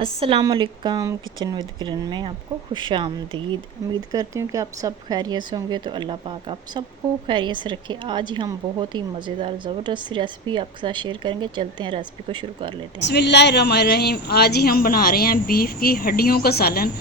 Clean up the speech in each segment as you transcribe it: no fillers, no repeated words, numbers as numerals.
अस्सलामुअलैकुम। Kitchen with किरण में आपको खुशामदीद। उम्मीद करती हूँ कि आप सब खैरियत से होंगे। तो अल्लाह पाक आप सबको खैरियत से रखे। आज हम बहुत ही मज़ेदार ज़बरदस्त रेसिपी आपके साथ शेयर करेंगे। चलते हैं रेसिपी को शुरू कर लेते हैं। बिस्मिल्लाहिर्रहमानिर्रहीम। आज ही हम बना रहे हैं बीफ की हड्डियों का सालन,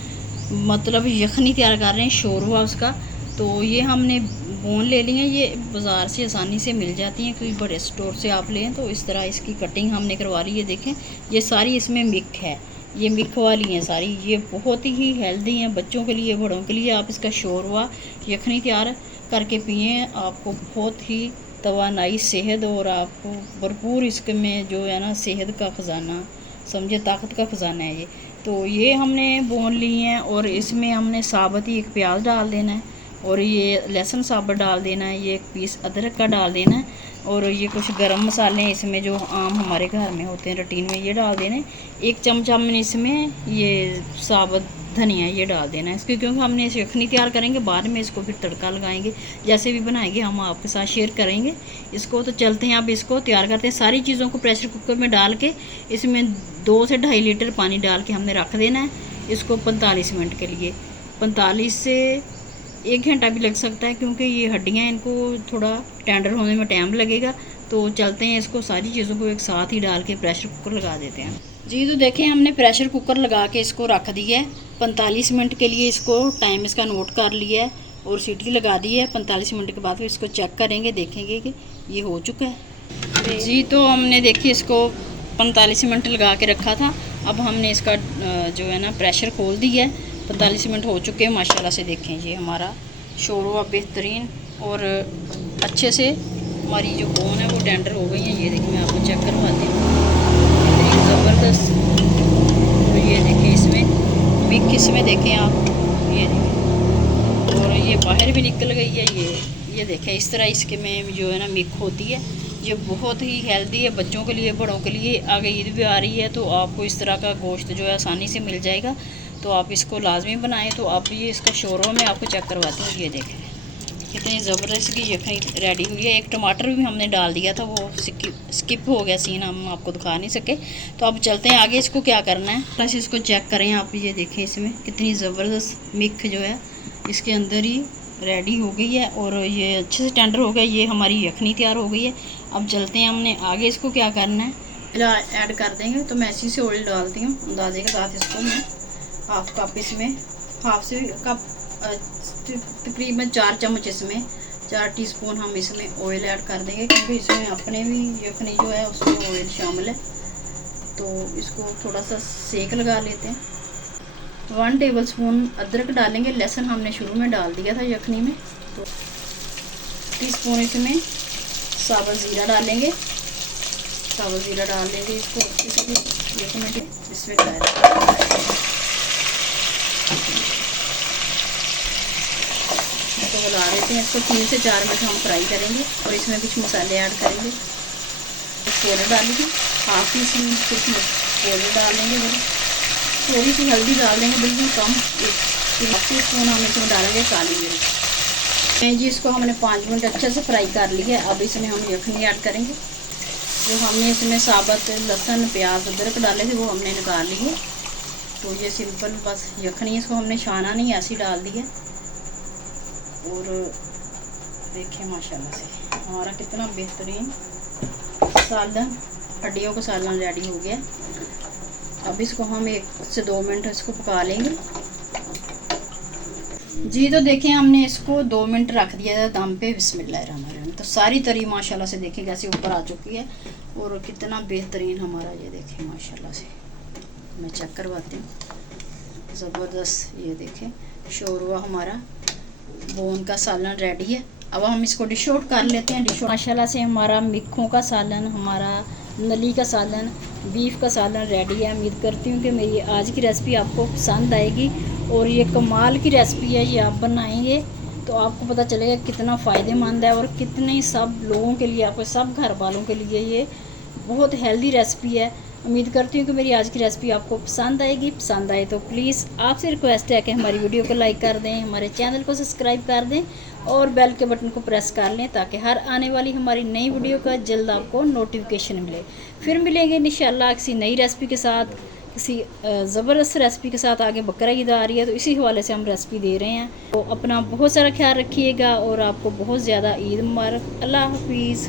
मतलब यखनी तैयार कर रहे हैं, शोरवा उसका। तो ये हमने बोन ले ली है। ये बाज़ार से आसानी से मिल जाती हैं, कोई बड़े स्टोर से आप लें तो इस तरह इसकी कटिंग हमने करवा ली है। देखें ये सारी इसमें मिक है, ये मिक वाली हैं सारी। ये बहुत ही हेल्दी हैं बच्चों के लिए, बड़ों के लिए। आप इसका शोरवा यखनी तैयार करके पिए, आपको बहुत ही तवानाई, सेहत और आपको भरपूर इसमें जो है ना सेहत का ख़जाना समझे, ताकत का ख़जाना है ये। तो ये हमने बोन ली हैं और इसमें हमने साबुत ही एक प्याज डाल देना है और ये लहसुन साबुत डाल देना है, ये एक पीस अदरक का डाल देना है और ये कुछ गरम मसाले हैं इसमें जो आम हमारे घर में होते हैं रूटीन में, ये डाल देना है। एक चमचा हमने इसमें ये साबुत धनिया ये डाल देना है इसके, क्योंकि हमने यखनी तैयार करेंगे, बाद में इसको फिर तड़का लगाएंगे। जैसे भी बनाएंगे हम आपके साथ शेयर करेंगे इसको। तो चलते हैं अब इसको तैयार करते हैं। सारी चीज़ों को प्रेशर कुकर में डाल के इसमें 2 से 2.5 लीटर पानी डाल के हमने रख देना है इसको 45 मिनट के लिए। 45 से 1 घंटा भी लग सकता है, क्योंकि ये हड्डियाँ इनको थोड़ा टेंडर होने में टाइम लगेगा। तो चलते हैं इसको सारी चीज़ों को एक साथ ही डाल के प्रेशर कुकर लगा देते हैं। जी तो देखें हमने प्रेशर कुकर लगा के इसको रख दिया है 45 मिनट के लिए। इसको टाइम इसका नोट कर लिया है और सीटी लगा दी है। 45 मिनट के बाद फिर इसको चेक करेंगे, देखेंगे कि ये हो चुका है। जी तो हमने देखिए इसको 45 मिनट लगा के रखा था। अब हमने इसका जो है ना प्रेशर खोल दिया है। 45 मिनट हो चुके हैं माशाल्लाह से। देखें ये हमारा शोरवा बेहतरीन और अच्छे से हमारी जो बोन है वो टेंडर हो गई है। ये देखिए मैं आपको चेक करवाती हूँ, इतनी ज़बरदस्त। तो ये देखिए इसमें मिक इसमें देखें आप, ये देखें और ये बाहर भी निकल गई है। ये देखें इस तरह इसके में जो है ना मिक होती है। ये बहुत ही हेल्दी है बच्चों के लिए, बड़ों के लिए। आगे ईद भी आ रही है तो आपको इस तरह का गोश्त जो है आसानी से मिल जाएगा, तो आप इसको लाजमी बनाएं। तो आप ये इसका शोरवा में आपको चेक करवाती हूँ। ये देखें कितनी ज़बरदस्त की यखनी रेडी हुई है। एक टमाटर भी हमने डाल दिया था, वो स्किप हो गया सीन, हम आपको दिखा नहीं सके। तो अब चलते हैं आगे, इसको क्या करना है बस इसको चेक करें आप। ये देखें इसमें कितनी ज़बरदस्त मिक जो है इसके अंदर ही रेडी हो गई है और ये अच्छे से टेंडर हो गया। ये हमारी यखनी तैयार हो गई है। अब चलते हैं हमने आगे, इसको क्या करना है ऐड कर देंगे। तो मैं इसी से ऑयल डालती हूँ अंदाजे के साथ। इसको मैं हाफ कप इसमें, हाफ से कप तकरीबन 4 चम्मच इसमें 4 टीस्पून हम इसमें ऑयल ऐड कर देंगे, क्योंकि इसमें अपने भी यखनी जो है उसमें ऑयल शामिल है। तो इसको थोड़ा सा सेक लगा लेते हैं। 1 टेबलस्पून अदरक डालेंगे। लहसुन हमने शुरू में डाल दिया था यखनी में। तो टीस्पून इसमें साबुत ज़ीरा डालेंगे। साबुत ज़ीरा डाल देंगे इसको यखनी इसमें तो बुला देते हैं। इसको 3 से 4 मिनट हम फ्राई करेंगे और इसमें कुछ मसाले ऐड करेंगे। पाउडर डालेंगे, हाफ टी स्पून कुछ पाउडर डालेंगे, थोड़ी सी हल्दी डाल देंगे बिल्कुल कम। 1 टीस्पून हम इसमें डालेंगे काली मिर्च। जी इसको हमने 5 मिनट अच्छे से फ्राई कर लिया है। अब इसमें हम यखनी ऐड करेंगे। जो हमने इसमें साबुत लहसुन प्याज अदरक डाले थे वो हमने निकाल लिए। तो ये सिंपल बस यखनी, इसको हमने छाना नहीं, ऐसी डाल दी है। और देखिए माशाल्लाह से हमारा कितना बेहतरीन सालन, हड्डियों का सालन रेडी हो गया। अब इसको हम 1 से 2 मिनट इसको पका लेंगे। जी तो देखें हमने इसको 2 मिनट रख दिया था दम पे। बिस्मिल्लाहिर्रहमानिर्रहीम। तो सारी तरी माशाल्लाह से देखें कैसे ऊपर आ चुकी है और कितना बेहतरीन हमारा, ये देखें माशाल्लाह से। मैं चेक करवाती हूँ, ज़बरदस्त। ये देखें शोरवा हमारा बोन का सालन रेडी है। अब हम इसको डिश आउट कर लेते हैं। डिश माशाल्लाह से हमारा मिक्खों का सालन, हमारा नली का सालन, बीफ का सालन रेडी है। उम्मीद करती हूँ कि मेरी आज की रेसिपी आपको पसंद आएगी और ये कमाल की रेसिपी है। ये आप बनाएंगे तो आपको पता चलेगा कितना फ़ायदेमंद है और कितने सब लोगों के लिए, आपके सब घर वालों के लिए ये बहुत हेल्दी रेसिपी है। उम्मीद करती हूँ कि मेरी आज की रेसिपी आपको पसंद आएगी। पसंद आए तो प्लीज़ आपसे रिक्वेस्ट है कि हमारी वीडियो को लाइक कर दें, हमारे चैनल को सब्सक्राइब कर दें और बेल के बटन को प्रेस कर लें, ताकि हर आने वाली हमारी नई वीडियो का जल्द आपको नोटिफिकेशन मिले। फिर मिलेंगे इंशाल्लाह किसी नई रेसिपी के साथ। किसी ज़बरदस्त रेसिपी के साथ आगे बकरा ईद आ रही है, तो इसी हवाले से हम रेसिपी दे रहे हैं। तो अपना बहुत सारा ख्याल रखिएगा और आपको बहुत ज़्यादा ईद मुबारक। अल्लाह हाफिज़।